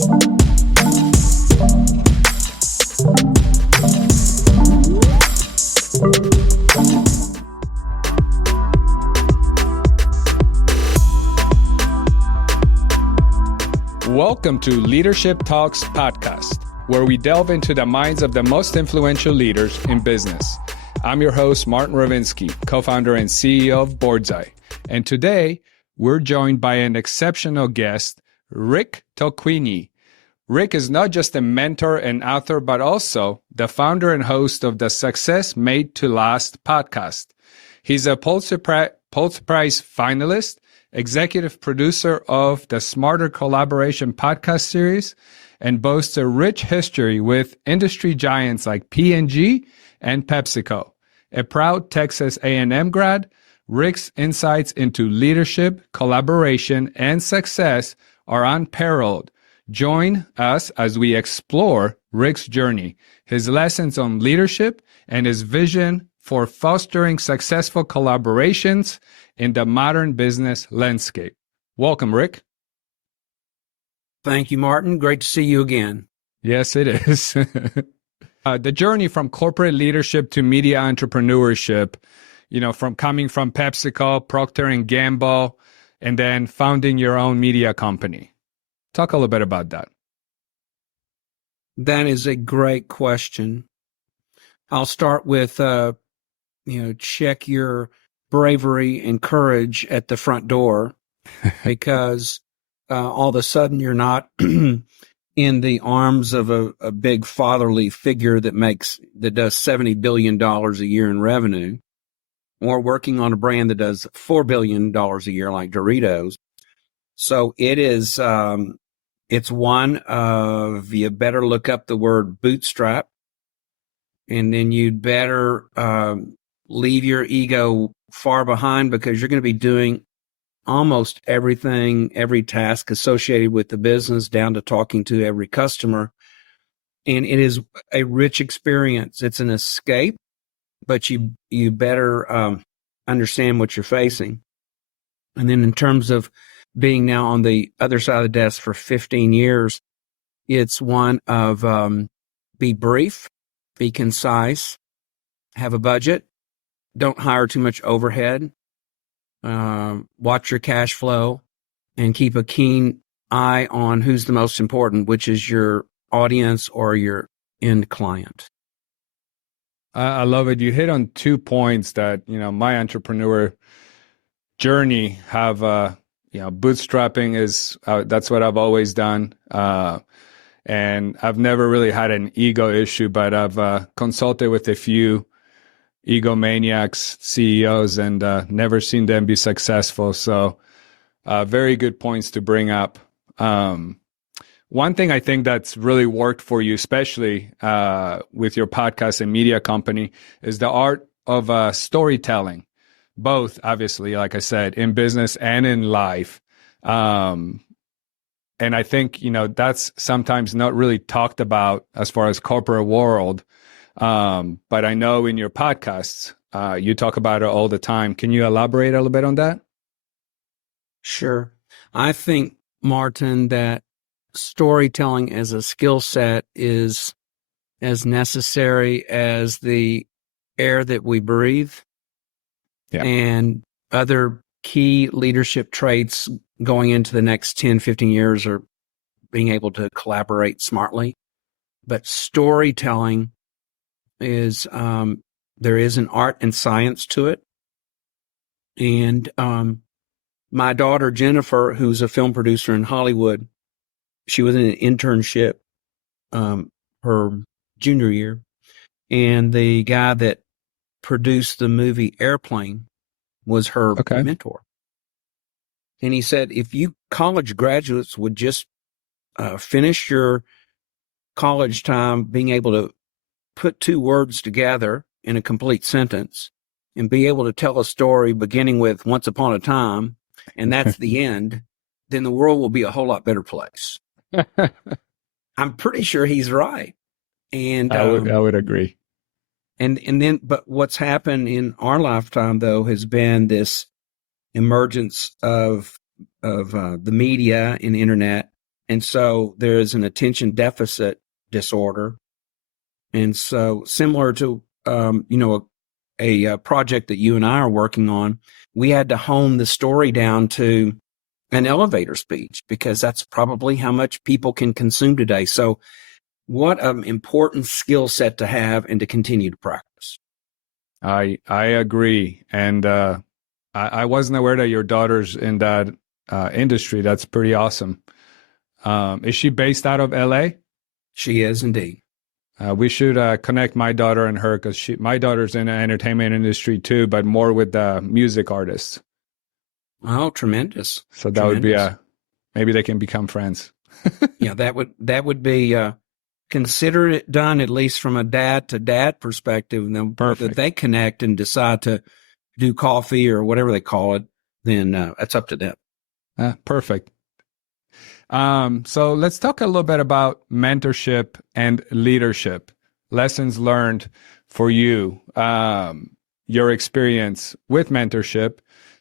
Welcome to Leadership Talks podcast, where we delve into the minds of the most influential leaders in business. I'm your host, Martin Rowinski, co-founder and CEO of Boardsi. And today, we're joined by an exceptional guest, Rick Tocquigny. Rick is not just a mentor and author, but also the founder and host of the Success Made to Last podcast. He's a Pulitzer Prize finalist, executive producer of the Smarter Collaboration podcast series, and boasts a rich history with industry giants like P&G and PepsiCo. A proud Texas A&M grad, Rick's insights into leadership, collaboration, and success are unparalleled. Join us as we explore Rick's journey, his lessons on leadership, and his vision for fostering successful collaborations in the modern business landscape. Welcome, Rick. Thank you, Martin. Great to see you again. Yes, it is. The journey from corporate leadership to media entrepreneurship, from coming from PepsiCo, Procter & Gamble, and then founding your own media company. Talk a little bit about that. That is a great question. I'll start with, check your bravery and courage at the front door, because all of a sudden you're not in the arms of a big fatherly figure that does $70 billion a year in revenue, or working on a brand that does $4 billion a year like Doritos. So it is, it's one of, you better look up the word bootstrap, and then you'd better leave your ego far behind, because you're going to be doing almost everything, every task associated with the business, down to talking to every customer. And it is a rich experience. It's an escape, but you better understand what you're facing. And then in terms of being now on the other side of the desk for 15 years, it's one of be brief, be concise, have a budget, don't hire too much overhead, watch your cash flow, and keep a keen eye on who's the most important, which is your audience or your end client. I love it. You hit on 2 points that, my entrepreneur journey have, bootstrapping is, that's what I've always done. And I've never really had an ego issue, but I've consulted with a few egomaniacs, CEOs, and never seen them be successful. So very good points to bring up. One thing I think that's really worked for you, especially with your podcast and media company, is the art of storytelling, both, obviously, like I said, in business and in life. And I think, that's sometimes not really talked about as far as corporate world. But I know in your podcasts, you talk about it all the time. Can you elaborate a little bit on that? Sure. I think, Martin, that storytelling as a skill set is as necessary as the air that we breathe. Yeah. And other key leadership traits going into the next 10, 15 years are being able to collaborate smartly. But storytelling is, there is an art and science to it. And my daughter, Jennifer, who's a film producer in Hollywood, she was in an internship her junior year. And the guy that produced the movie Airplane was her mentor. And he said, if you college graduates would just finish your college time being able to put 2 words together in a complete sentence and be able to tell a story beginning with once upon a time, and that's the end, then the world will be a whole lot better place. I'm pretty sure he's right. And I would agree. And then, but what's happened in our lifetime, though, has been this emergence of the media and the internet And so there's an attention deficit disorder. And so similar to, a project that you and I are working on, we had to hone the story down to an elevator speech because that's probably how much people can consume today. So what an important skill set to have and to continue to practice. I agree. And I wasn't aware that your daughter's in that industry. That's pretty awesome. Is she based out of LA? She is indeed. We should connect my daughter and her because my daughter's in the entertainment industry too, but more with the music artists. Oh, tremendous. So that would be maybe they can become friends. Yeah, that would be consider it done at least from a dad to dad perspective. And then Perfect. if they connect and decide to do coffee or whatever they call it, then that's up to them. Perfect. So let's talk a little bit about mentorship and leadership, lessons learned for you, your experience with mentorship.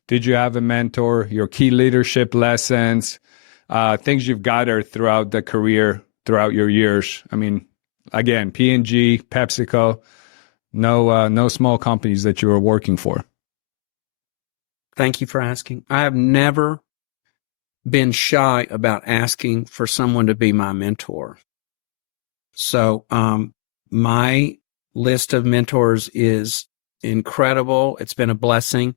Did you have a mentor, your key leadership lessons, things you've gathered throughout the career, throughout your years? I mean, again, P&G, PepsiCo, no small companies that you were working for. Thank you for asking. I have never been shy about asking for someone to be my mentor. So my list of mentors is incredible. It's been a blessing.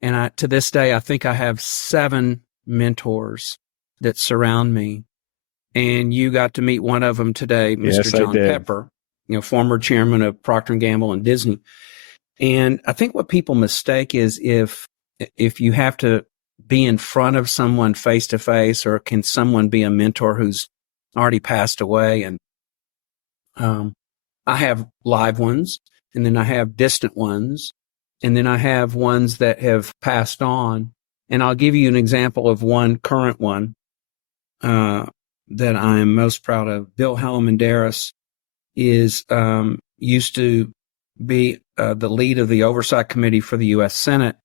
And to this day, I think I have 7 mentors that surround me. And you got to meet one of them today, Mr. Yes, John Pepper, former chairman of Procter & Gamble and Disney. And I think what people mistake is if you have to be in front of someone face to face, or can someone be a mentor who's already passed away? And I have live ones, and then I have distant ones, and then I have ones that have passed on. And I'll give you an example of one current one that I am most proud of. Bill Halamandaris is used to be the lead of the oversight committee for the U.S. Senate.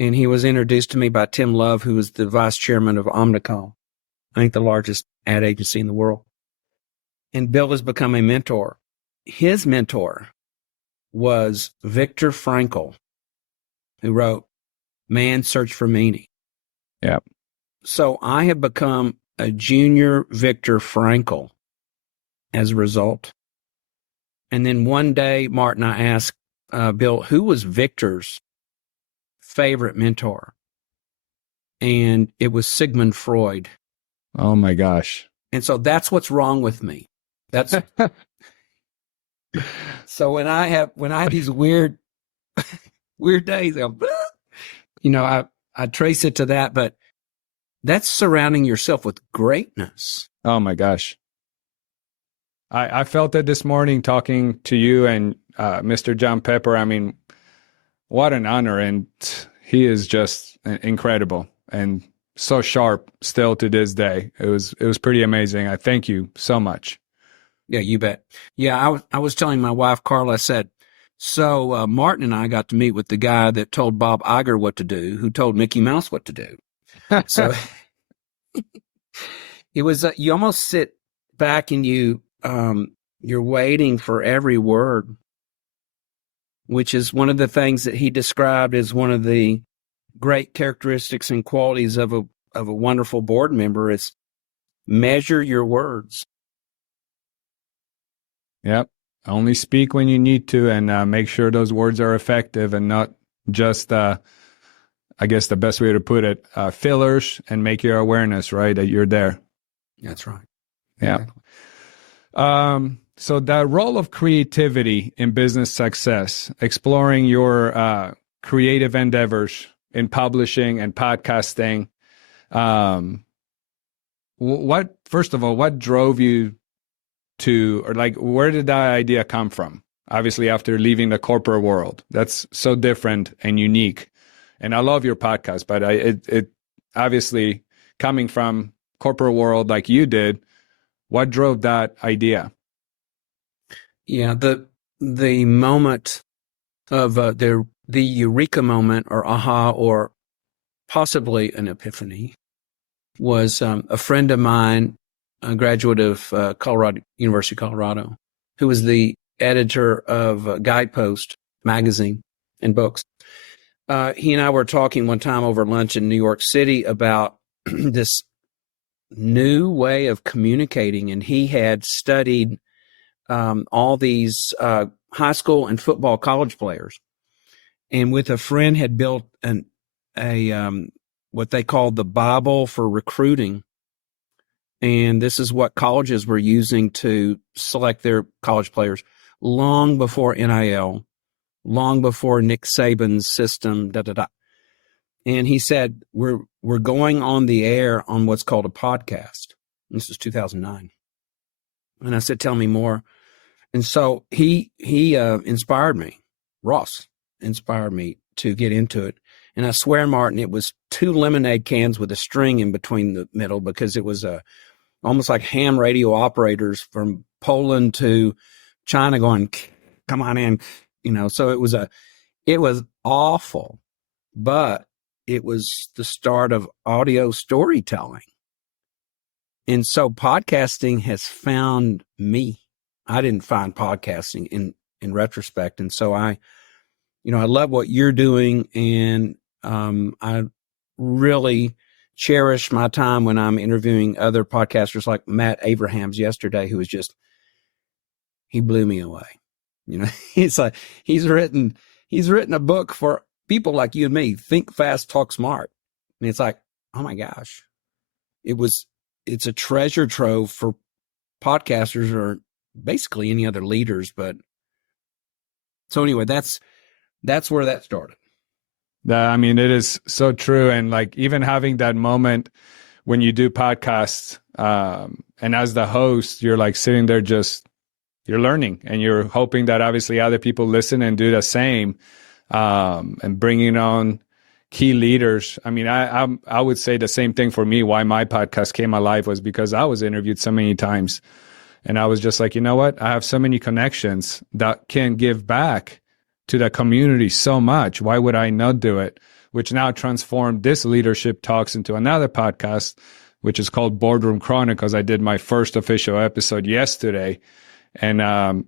And he was introduced to me by Tim Love, who was the vice chairman of Omnicom, I think the largest ad agency in the world. And Bill has become a mentor. His mentor was Viktor Frankl, who wrote Man's Search for Meaning. Yeah. So I have become a junior Viktor Frankl as a result. And then one day, Martin, I asked Bill, who was Victor's favorite mentor? And it was Sigmund Freud. Oh my gosh. And so that's what's wrong with me. That's so when I have these weird days, I trace it to that, but that's surrounding yourself with greatness. Oh my gosh. I felt it this morning talking to you and Mr. John Pepper. I mean, what an honor. And he is just incredible and so sharp still to this day. It was pretty amazing. I thank you so much. Yeah, you bet. Yeah, I was telling my wife, Carla, I said, so Martin and I got to meet with the guy that told Bob Iger what to do, who told Mickey Mouse what to do. So it was, you almost sit back and you're waiting for every word, which is one of the things that he described as one of the great characteristics and qualities of a wonderful board member is measure your words. Yep. Only speak when you need to, and make sure those words are effective and not just, I guess the best way to put it, fillers, and make your awareness, right, that you're there. That's right. Yeah. Exactly. So the role of creativity in business success, exploring your creative endeavors in publishing and podcasting. First of all, what drove you to, or like, where did that idea come from? Obviously, after leaving the corporate world, that's so different and unique. And I love your podcast, but it obviously coming from corporate world like you did, what drove that idea? Yeah, the moment of the eureka moment or aha or possibly an epiphany was a friend of mine, a graduate of University of Colorado, who was the editor of Guidepost magazine and books. He and I were talking one time over lunch in New York City about this new way of communicating, and he had studied all these high school and football college players, and with a friend had built what they called the Bible for recruiting. And this is what colleges were using to select their college players long before NIL, long before Nick Saban's system, And he said, we're going on the air on what's called a podcast. This is 2009. And I said, tell me more. And so he inspired me. Ross inspired me to get into it. And I swear, Martin, it was 2 lemonade cans with a string in between the middle, because it was almost like ham radio operators from Poland to China going, come on in, so it was awful, but it was the start of audio storytelling. And so podcasting has found me. I didn't find podcasting in retrospect. And so I love what you're doing. And I really cherish my time when I'm interviewing other podcasters like Matt Abrahams yesterday, who was he blew me away. He's written a book for people like you and me, Think Fast, Talk Smart. And it's like, oh my gosh, it's a treasure trove for podcasters or basically any other leaders. But so anyway, that's where that started. It is so true. And like even having that moment when you do podcasts, and as the host, you're like sitting there you're learning, and you're hoping that obviously other people listen and do the same, and bringing on key leaders. I would say the same thing for me. Why my podcast came alive was because I was interviewed so many times, and I was just like, you know what? I have so many connections that can give back to the community so much. Why would I not do it? Which now transformed this Leadership Talks into another podcast, which is called Boardroom Chronicles. I did my first official episode yesterday. And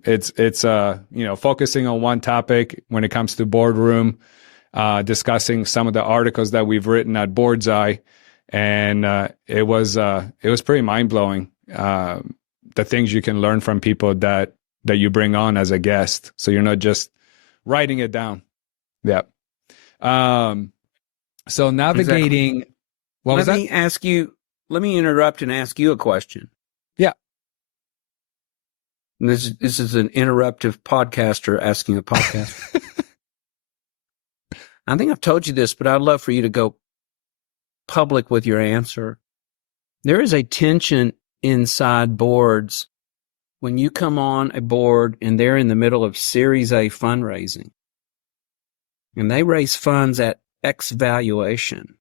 it's focusing on one topic when it comes to boardroom, discussing some of the articles that we've written at Boardsi. And it was pretty mind-blowing, the things you can learn from people that you bring on as a guest. So you're not just writing it down. Yeah. So navigating. Exactly. What was that? Let me interrupt and ask you a question. Yeah. And this is an interruptive podcaster asking a podcaster. I think I've told you this, but I'd love for you to go public with your answer. There is a tension inside boards when you come on a board and they're in the middle of Series A fundraising, and they raise funds at X valuation,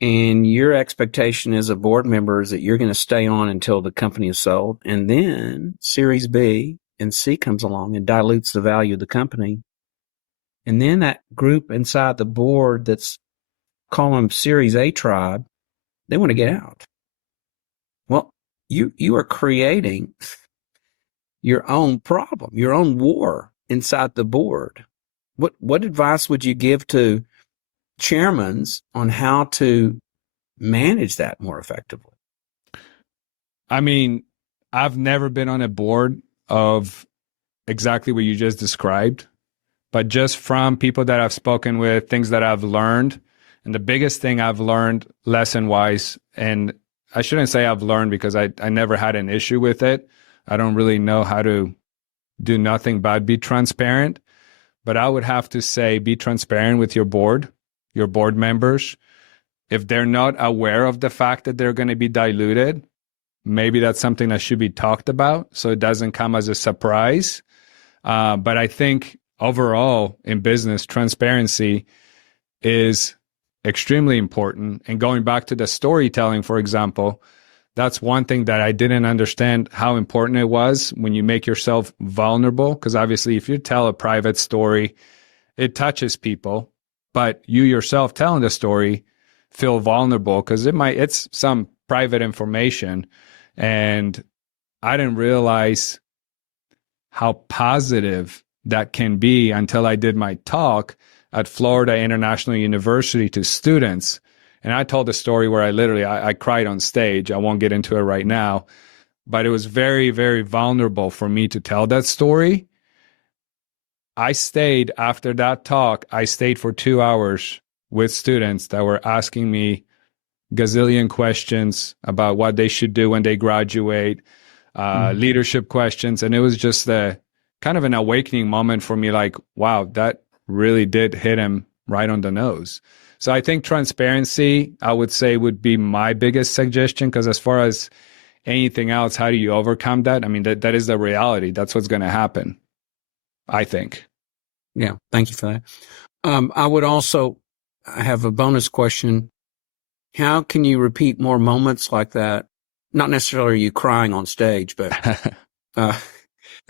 and your expectation as a board member is that you're going to stay on until the company is sold, and then Series B and C comes along and dilutes the value of the company, and then that group inside the board that's calling them Series A tribe, they want to get out. Well, you are creating your own problem, your own war inside the board. What advice would you give to chairmans on how to manage that more effectively? I've never been on a board of exactly what you just described, but just from people that I've spoken with, things that I've learned, and the biggest thing I've learned lesson-wise, and I shouldn't say I've learned because I never had an issue with it. I don't really know how to do nothing but be transparent. But I would have to say be transparent with your board members. If they're not aware of the fact that they're going to be diluted, maybe that's something that should be talked about so it doesn't come as a surprise. But I think overall in business, transparency is extremely important. And going back to the storytelling, for example, that's one thing that I didn't understand how important it was when you make yourself vulnerable. Because obviously, if you tell a private story, it touches people. But you yourself telling the story feel vulnerable because it's some private information. And I didn't realize how positive that can be until I did my talk at Florida International University to students. And I told a story where I cried on stage. I won't get into it right now, but it was very, very vulnerable for me to tell that story. I stayed after that talk. I stayed for 2 hours with students that were asking me gazillion questions about what they should do when they graduate, leadership questions. And it was just a kind of an awakening moment for me, like, wow, that really did hit him right on the nose. So I think transparency, I would say, would be my biggest suggestion, because as far as anything else, how do you overcome that? I mean, that is the reality. That's what's going to happen, I think. Yeah, thank you for that. I would also have a bonus question. How can you repeat more moments like that? Not necessarily you crying on stage, but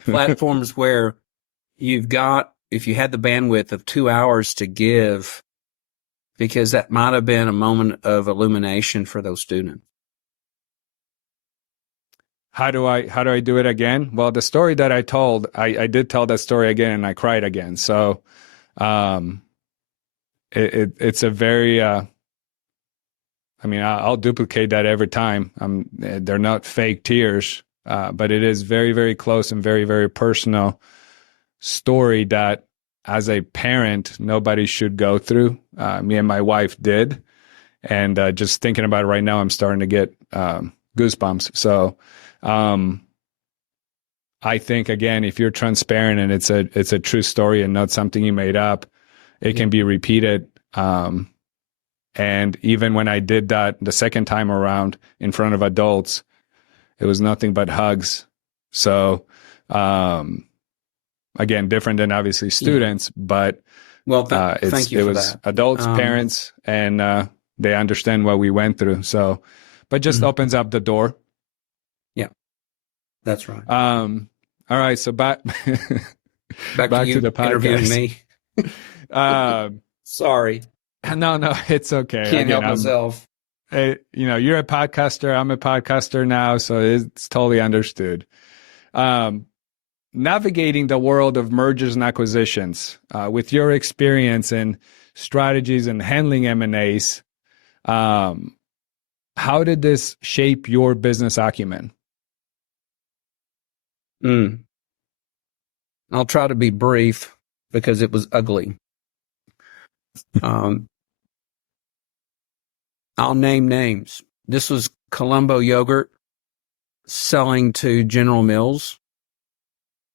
platforms where you've got, if you had the bandwidth of 2 hours to give, because that might have been a moment of illumination for those students. How do I do it again? Well, the story that I told, I did tell that story again, and I cried again. So it's a very, I mean, I'll duplicate that every time. They're not fake tears, but it is very, very close and very, very personal story that as a parent, nobody should go through. Me and my wife did. And just thinking about it right now, I'm starting to get goosebumps. So I think, again, if you're transparent and it's a true story and not something you made up, it can be repeated. And even when I did that the second time around in front of adults, it was nothing but hugs. So, again, different than obviously students, but well, thank you it for was that. Adults, parents, and they understand what we went through. So, but just opens up the door. Yeah, that's right. All right, so back to to the podcast. Interviewing me. Sorry. No, it's okay. Can't help myself. You're a podcaster. I'm a podcaster now, so it's totally understood. Navigating the world of mergers and acquisitions, with your experience in strategies and handling M&As, how did this shape your business acumen? I'll try to be brief because it was ugly. I'll name names. This was Colombo yogurt selling to General Mills.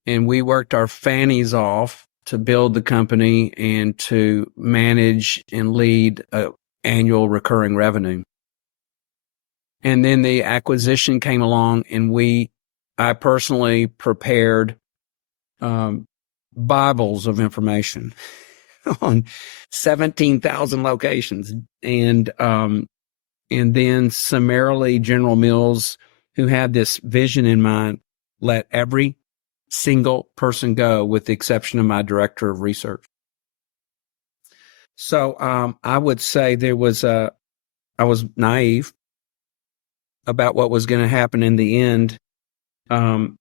And we worked our fannies off to build the company and to manage and lead annual recurring revenue. And then the acquisition came along, and I personally prepared Bibles of information on 17,000 locations. And then summarily, General Mills, who had this vision in mind, let every single person go with the exception of my director of research. So I would say I was naive about what was going to happen in the end. And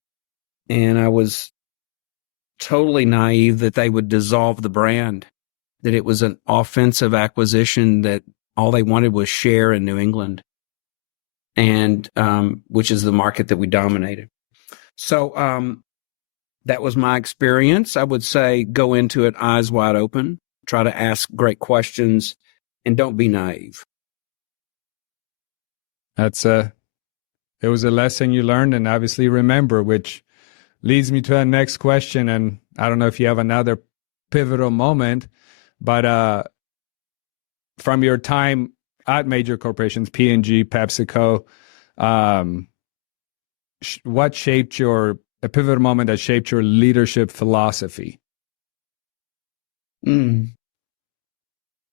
I was totally naive that they would dissolve the brand, that it was an offensive acquisition, that all they wanted was share in New England, and which is the market that we dominated. So that was my experience. I would say go into it eyes wide open, try to ask great questions, and don't be naive. It was a lesson you learned and obviously remember, which leads me to our next question. And I don't know if you have another pivotal moment, but from your time at major corporations, P&G, PepsiCo, what shaped a pivotal moment that shaped your leadership philosophy? I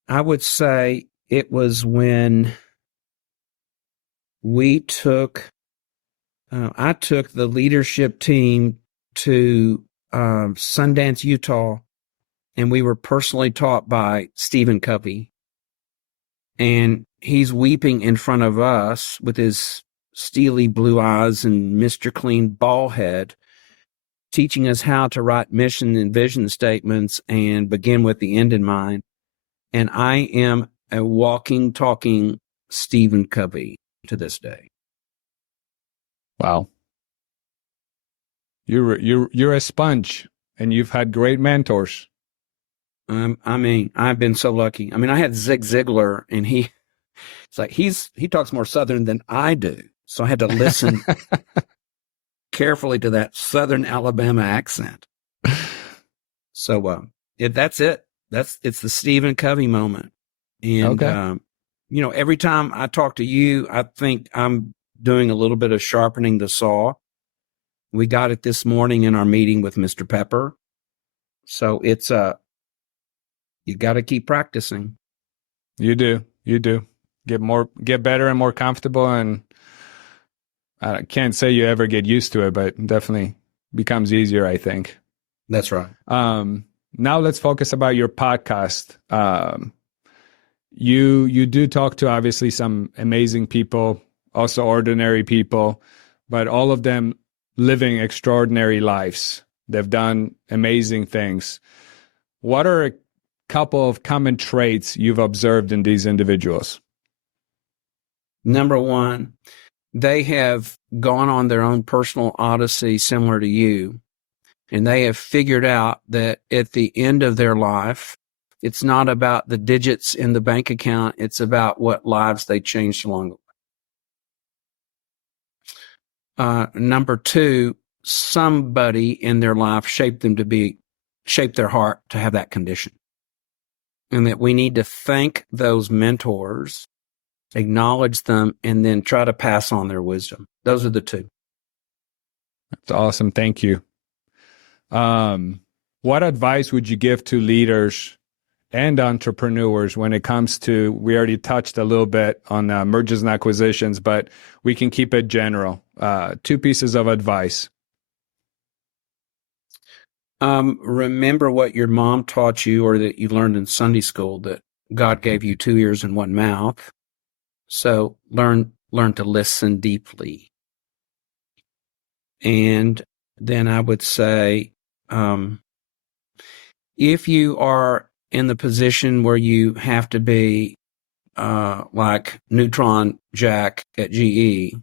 would say it was when I took the leadership team to Sundance, Utah, and we were personally taught by Stephen Covey. And he's weeping in front of us with his steely blue eyes and Mr. Clean bald head, teaching us how to write mission and vision statements and begin with the end in mind. And I am a walking, talking Stephen Covey to this day. Wow. You're a sponge, and you've had great mentors. I mean, I've been so lucky. I mean, I had Zig Ziglar, and it's like he talks more Southern than I do, so I had to listen carefully to that Southern Alabama accent. So that's it. It's the Stephen Covey moment, and Okay. every time I talk to you, I think I'm doing a little bit of sharpening the saw. We got it this morning in our meeting with Mr. Pepper. So it's you got to keep practicing. You do. Get better and more comfortable, and I can't say you ever get used to it, but definitely becomes easier, I think. That's right. Now let's focus about your podcast. You do talk to obviously some amazing people, also ordinary people, but all of them living extraordinary lives. They've done amazing things. What are a couple of common traits you've observed in these individuals? Number one, they have gone on their own personal odyssey similar to you, and they have figured out that at the end of their life, it's not about the digits in the bank account. It's about what lives they changed along the way. Number two, somebody in their life shaped their heart to have that condition. And that we need to thank those mentors, acknowledge them, and then try to pass on their wisdom. Those are the two. That's awesome. Thank you. What advice would you give to leaders and entrepreneurs when it comes to, we already touched a little bit on mergers and acquisitions, but we can keep it general. Two pieces of advice. Remember what your mom taught you or that you learned in Sunday school, that God gave you 2 ears and 1 mouth. So learn to listen deeply. And then I would say, if you are in the position where you have to be like Neutron Jack at GE,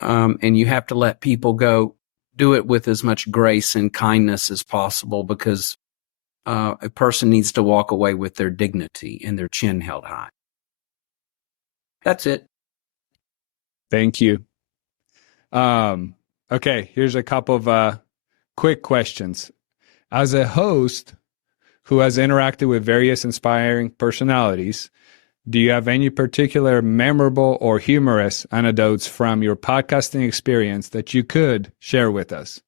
and you have to let people go, do it with as much grace and kindness as possible, because a person needs to walk away with their dignity and their chin held high. That's it. Thank you. Okay, here's a couple of quick questions. As a host who has interacted with various inspiring personalities, do you have any particular memorable or humorous anecdotes from your podcasting experience that you could share with us?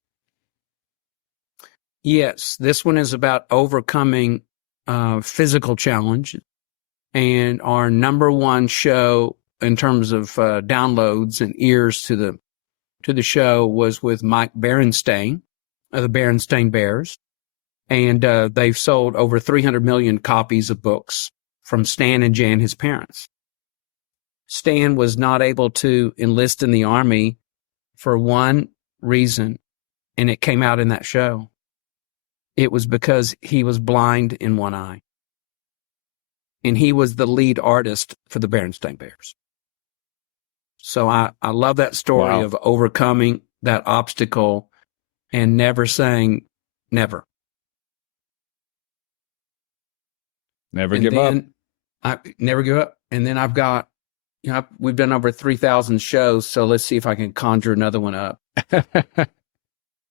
Yes, this one is about overcoming physical challenge. And our number one show in terms of downloads and ears to the show was with Mike Berenstain of the Berenstain Bears. And they've sold over 300 million copies of books from Stan and Jan, his parents. Stan was not able to enlist in the Army for one reason, and it came out in that show. It was because he was blind in one eye. And he was the lead artist for the Berenstain Bears. So I love that story of overcoming that obstacle and never saying never. Never give up. I never give up. And then I've got, we've done over 3,000 shows, so let's see if I can conjure another one up.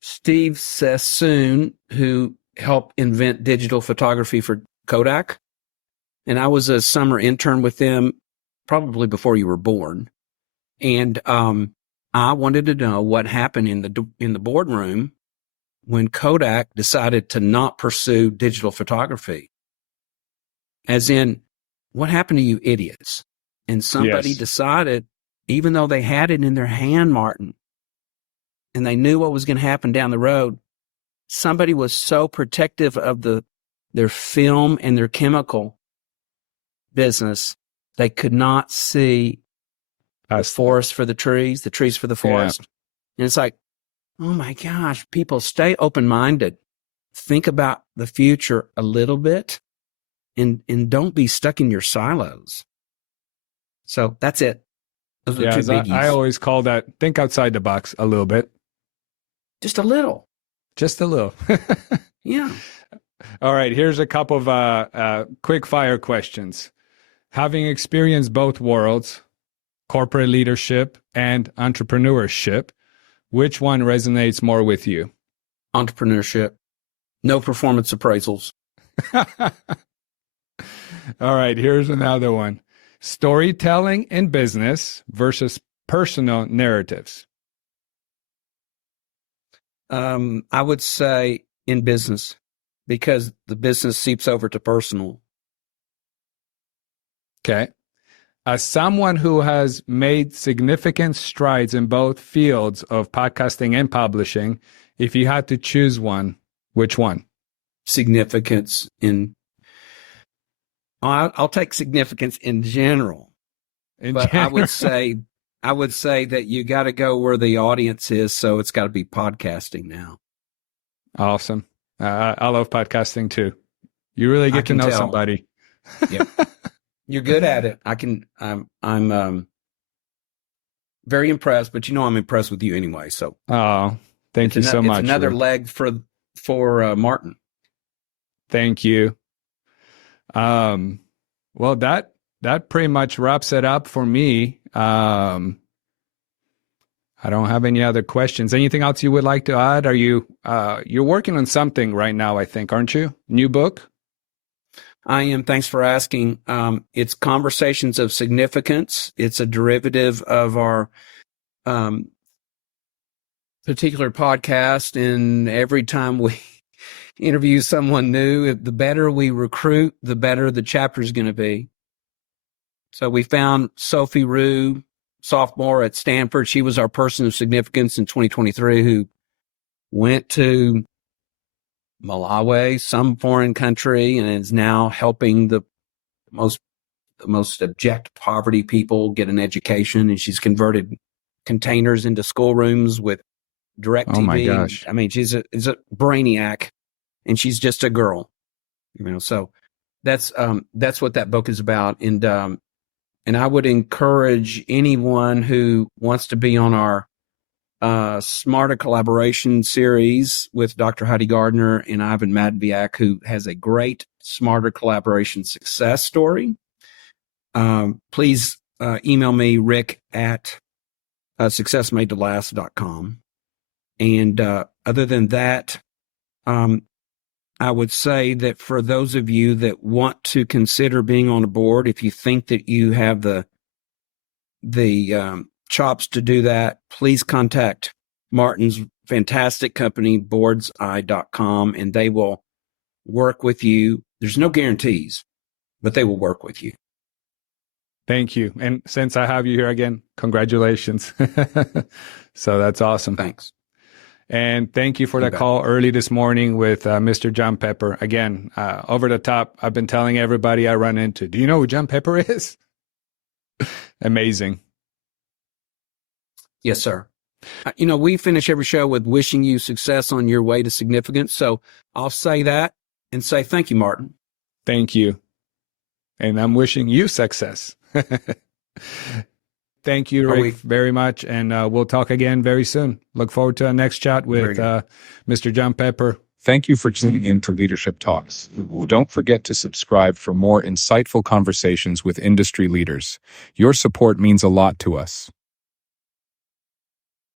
Steve Sassoon, who helped invent digital photography for Kodak. And I was a summer intern with them probably before you were born. And I wanted to know what happened in the boardroom when Kodak decided to not pursue digital photography. As in, what happened to you idiots? And somebody decided, even though they had it in their hand, Martin, and they knew what was going to happen down the road, somebody was so protective of their film and their chemical business They could not see the That's forest for the trees for the forest. And it's like, oh my gosh, people stay open-minded. Think about the future a little bit and don't be stuck in your silos. So that's it. Those are the two biggies. I always call that think outside the box a little bit. Just a little. Just a little. Yeah. All right. Here's a couple of quick fire questions. Having experienced both worlds, corporate leadership and entrepreneurship, which one resonates more with you? Entrepreneurship. No performance appraisals. All right. Here's another one. Storytelling in business versus personal narratives. I would say in business, because the business seeps over to personal. Okay. As someone who has made significant strides in both fields of podcasting and publishing, if you had to choose one, which one? Significance in... I'll take significance in general. I would say that you got to go where the audience is, so it's got to be podcasting now. Awesome. I love podcasting too. You really get to know somebody. Yep. You're good at it. I'm very impressed, but I'm impressed with you anyway. So, thank you so much. It's another leg for Martin. Thank you. Well, that pretty much wraps it up for me. I don't have any other questions. Anything else you would like to add? Are you you're working on something right now, I think, aren't you? New book? I am. Thanks for asking. It's Conversations of Significance. It's a derivative of our particular podcast. And every time we interview someone new, the better we recruit, the better the chapter is going to be. So we found Sophie Rue, sophomore at Stanford. She was our person of significance in 2023 who went to Malawi, some foreign country, and is now helping the most abject poverty people get an education. And she's converted containers into schoolrooms with direct TV. Oh my gosh. I mean, she's a brainiac, and she's just a girl, so that's what that book is about. And I would encourage anyone who wants to be on our Smarter Collaboration series with Dr. Heidi Gardner and Ivan Matviak, who has a great Smarter Collaboration success story. Please email me, Rick at successmadetolast.com. And other than that, I would say that for those of you that want to consider being on a board, if you think that you have the chops to do that, please contact Martin's fantastic company, boardsi.com, and they will work with you. There's no guarantees, but they will work with you. Thank you. And since I have you here again, congratulations. So that's awesome. Thanks. And thank you for the call early this morning with Mr. John Pepper. Again, over the top, I've been telling everybody I run into, do you know who John Pepper is? Amazing. Yes, sir. We finish every show with wishing you success on your way to significance. So I'll say that and say thank you, Martin. Thank you. And I'm wishing you success. Thank you, Rick, very much. And we'll talk again very soon. Look forward to our next chat with Mr. John Pepper. Thank you for tuning in to Leadership Talks. Don't forget to subscribe for more insightful conversations with industry leaders. Your support means a lot to us.